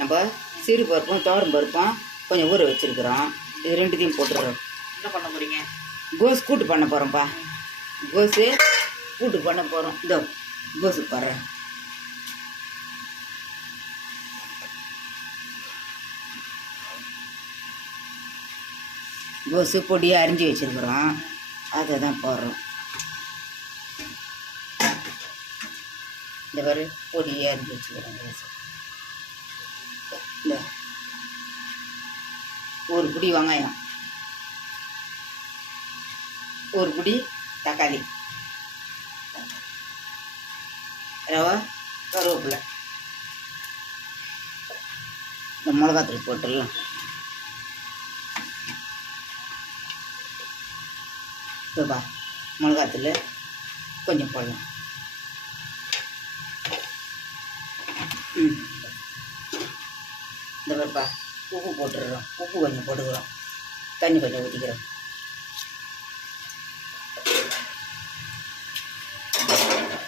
நம்ம சிறு பருப்பும் துவரம் பருப்பும் கொஞ்சம் ஊற வச்சுருக்குறோம். இது ரெண்டுத்தையும் போட்டுடுறோம். என்ன பண்ண போகிறீங்க? கோஸ் கூட்டு பண்ண போகிறோம்ப்பா. கோஸு கூட்டு பண்ண போகிறோம். இதோ கோஸு போடுறேன். கோஸு பொடியாக அரிஞ்சு வச்சுருக்குறோம், அதை தான் போடுறோம். இந்த மாதிரி பொடியாக அரிஞ்சு வச்சுக்கிறோம் கோஸு. இந்த ஒரு பிடி வெங்காயம், ஒரு பிடி தக்காளி, ரவை, கருவேப்பிலை, இந்த மிளகாத்தூள் போட்டுடலாம். இதுப்பா மிளகாத்தூள் கொஞ்சம் போடலாம். இந்த மாதிரிப்பா உப்பு போட்டுடுறோம். உப்பு கொஞ்சம் போட்டுக்கிறோம். தண்ணி கொஞ்சம் ஊற்றிக்கிறோம்.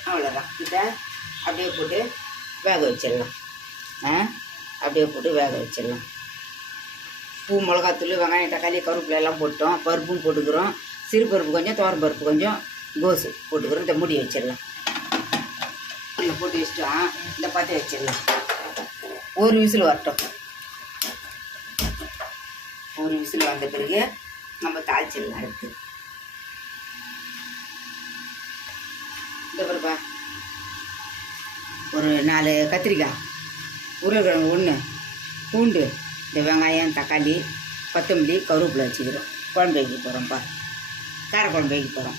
அவ்வளோதான். இதை அப்படியே போட்டு வேக வச்சிடலாம். அப்படியே போட்டு வேக வச்சிடலாம். பூ, மிளகாத்தூள், வெங்காயம், தக்காளி, கருவேப்பிலை எல்லாம் போட்டோம். பருப்பும் போட்டுக்கிறோம். சிறு பருப்பு கொஞ்சம், துவரம் பருப்பு கொஞ்சம், கோஸு போட்டுக்கிறோம். இந்த மூடி வச்சிடலாம். இல்லை போட்டு வச்சிட்டோம். இந்த பற்ற வச்சிடலாம். ஒரு விசில் வரட்டும். ஒரு விசில் வந்த பிறகு நம்ம தாளிச்சிடலாம். எடுத்து இந்த பருப்பா ஒரு 4 கத்திரிக்காய், உருளைக்கிழங்கு 1, பூண்டு, இந்த வெங்காயம், தக்காளி, கொத்தமல்லி, கருவேப்பிலை வச்சுக்கிறோம். குழம்பு வைக்க போகிறோம்ப்பா. காரக்குழம்பு வைக்க போகிறோம்.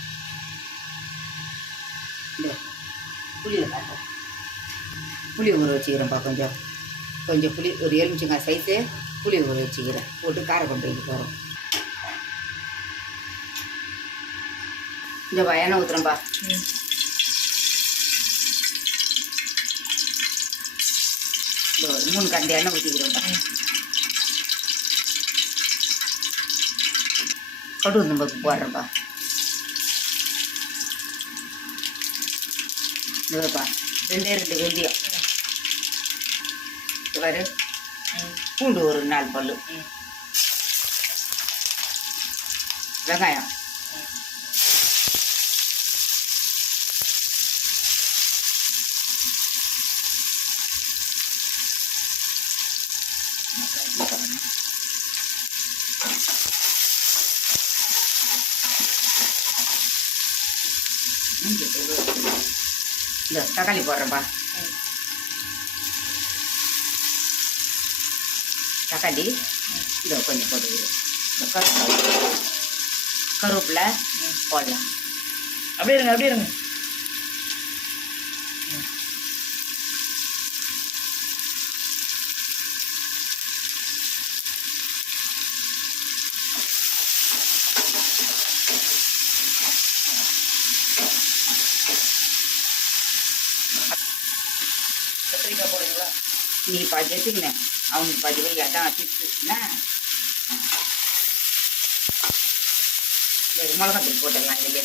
இந்த புளியில் காட்டுறோம். புளி ஊற வச்சுக்கிறோம்ப்பா. கொஞ்சம் புளி, ஒரு எலுமிச்சங்காய் சைஸு புளி ஊற வச்சுக்கிறேன். போட்டு காரக்குழம்பு வைக்க போகிறோம். இந்த எண்ணெய் ஊற்றுறோம்ப்பா. ஒரு 3 கரண்டி எண்ணெய் ஊற்றிக்கிறோம்ப்பா. கடுகு உளுந்தம்பருப்பு போடுறேன்ப்பா. இதுப்பா 2 வெந்தயம், பாரு, பூண்டு ஒரு 4 பல்லு, வெங்காயம், இந்த தக்காளி போடுறேன்ப்பா. தக்காளி இதை கொஞ்சம் போட்டுக்கிறோம். இந்த கருவேப்பிலை போடலாம். அப்படியே இருங்க. கத்திரிக்காய் போடுங்களா? நீ பாதி எடுத்துக்கினேன், அவனுக்கு பாதி போய் அதான் டிப்ஸுன்னா மிளகாத்தூள் போட்டுடலாம். இல்லையே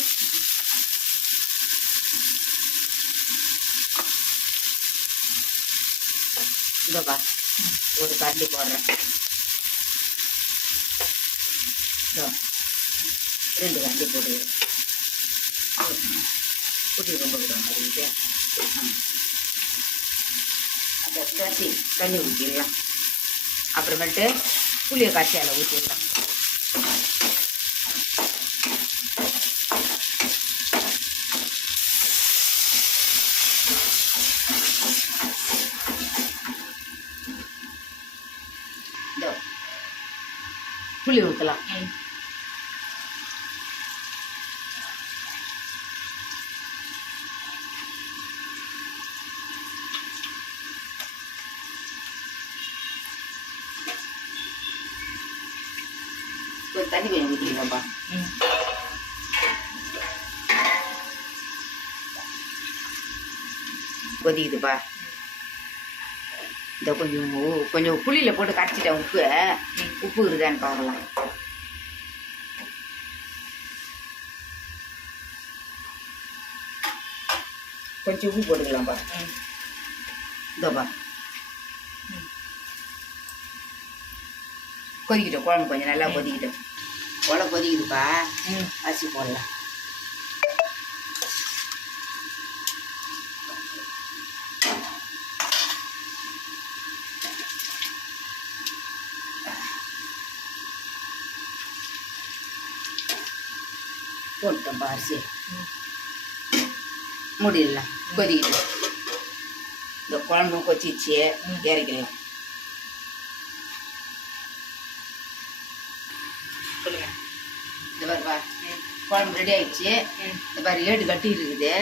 இதோப்பா ஒரு கரண்டி போடுறேன். இதோ 2 கரண்டி போட்டுக்கிறேன். குட்டி ரொம்ப விட மாதிரி அதை காய்ச்சி தண்ணி ஊற்றிடலாம். அப்புறமேட்டு புளியை காய்ச்சி அதில் ஊற்றிடலாம். இதோ புளி ஊற்றலாம். தண்ணி கொஞ்சம் ஊற்றிக்கலாம்ப்பா. கொதிக்குதுப்பா. இந்த கொஞ்சம் புளியில் போட்டு கரைச்சிட்டேன். உப்பு இருக்குதான்னு பார்க்கலாம். கொஞ்சம் உப்பு போட்டுக்கலாம்ப்பா. இதோப்பா கொதிக்கிட்டோம், குழம்பு கொஞ்சம் நல்லா கொதிக்கிட்டோம். குழம்பு கொதிக்குதுப்பா, ம் அரிசி போடலாம். போட்டோம்ப்பா அரிசி, மூடிடலாம். கொதிக்கிட்டு இந்த குழம்பும் கொச்சிச்சு, இறக்கலாம். சொல்லுங்க. இந்த பாருப்பா, குழம்பு ரெடி ஆயிடுச்சு. இந்த பாரு ஏடு கட்டி இருக்குது.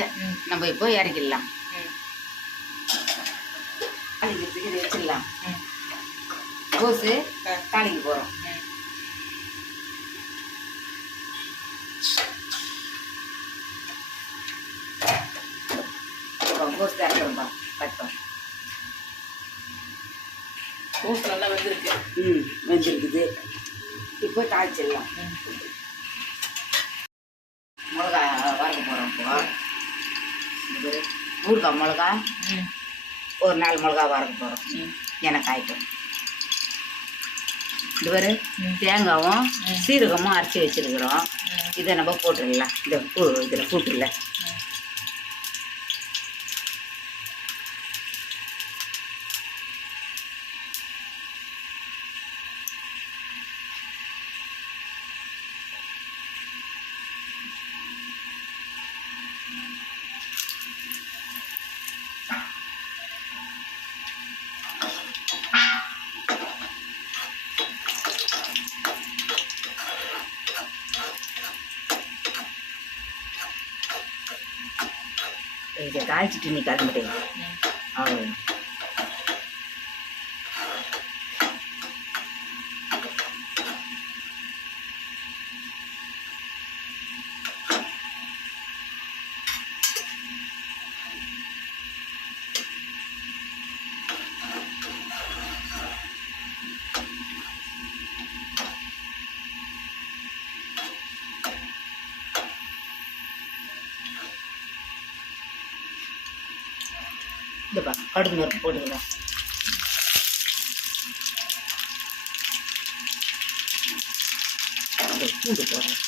நம்ம இப்போ இறக்கிடலாம். தாளிக்கிறதுக்கு இதை வச்சிடலாம். கோஸு தாளிக்க போகிறோம். கோஸ் இறக்குறோம்ப்பா, கட்டும். கோஸ் நல்லா வெந்திருக்கு. வெந்திருக்குது. இப்போ தாளிச்சிடலாம். மிளகா வறுக்க போகிறோம். இப்போ ஊறுகாய் மிளகா ஒரு 4 மிளகா வறுக்க போகிறோம். எனக்கு ஆயிட்டும். இது ஒரு தேங்காயும் சீரகமும் அரைச்சி வச்சுருக்குறோம். இதை நம்ம போட்டுடலாம். இந்த இதில் கூட்டுல இதை தாளிச்சிட்டு நீ கிளம்பிட்டேன். அவ்வளோ இல்லைப்பா, கடுகு நெருப்பு போட்டுக்கலாம். பூண்டு போடுறேன்.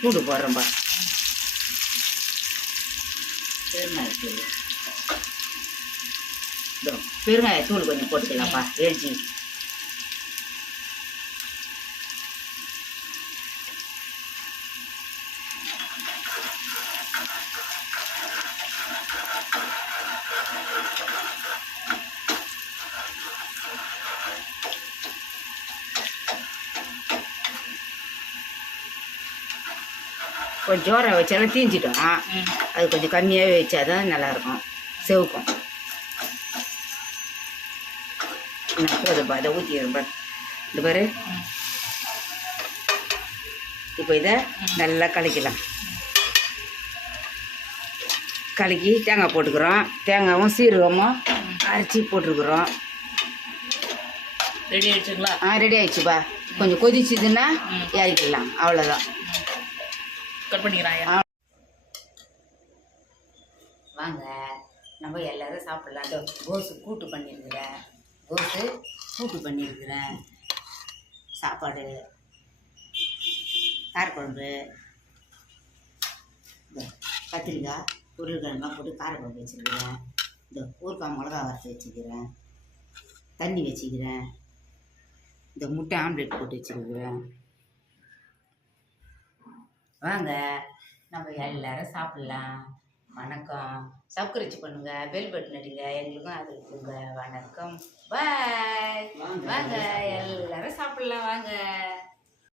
பூண்டு போடுறேன்ப்பா. பெருங்காயத்தூள், பெருங்காயத்தூள் கொஞ்சம் போட்டுக்கலாம்ப்பா. எழுச்சி கொஞ்சம் ஜோரம் வச்சாலும் தீஞ்சிட்டோம். அது கொஞ்சம் கம்மியாகவே வச்சாதான் நல்லாயிருக்கும், செவுக்கும். போதுப்பா, அதை ஊற்றிடும்பா. இந்த பாரு, இப்போ இதை நல்லா கலக்கலாம். கலக்கி தேங்காய் போட்டுக்கிறோம். தேங்காயும் சீரகமும் அரைச்சி போட்டுருக்குறோம். ரெடி ஆயிடுச்சுங்களா? ரெடி ஆயிடுச்சுப்பா. கொஞ்சம் கொதிச்சுதுன்னா இறக்கிடலாம். அவ்வளோதான். கட் பண்ணிக்கிறாங்க. வாங்க, நம்ம எல்லாரும் சாப்பிடலாம். அந்த கோஸு கூட்டு பண்ணியிருக்கிறேன். கோஸு கூட்டு பண்ணியிருக்கிறேன். சாப்பாடு, காரக்குழம்பு, இந்த கத்திரிக்காய் உருளைக்கிழமெலாம் போட்டு காரக்குழம்பு வச்சுருக்கிறேன். இந்த ஊறுகாய் மிளகா வறுத்து வச்சுக்கிறேன். தண்ணி வச்சுக்கிறேன். இந்த முட்டை ஆம்லேட் போட்டு வச்சுருக்கிறேன். வாங்க, நம்ம எல்லாரும் சாப்பிட்லாம். வணக்கம். சப்ஸ்கிரைப் பண்ணுங்க, பெல் பட்டன் அடிங்க, எங்களுக்கும் அது இருக்குங்க. வணக்கம், பாய். வாங்க, எல்லாரும் சாப்பிட்லாம். வாங்க.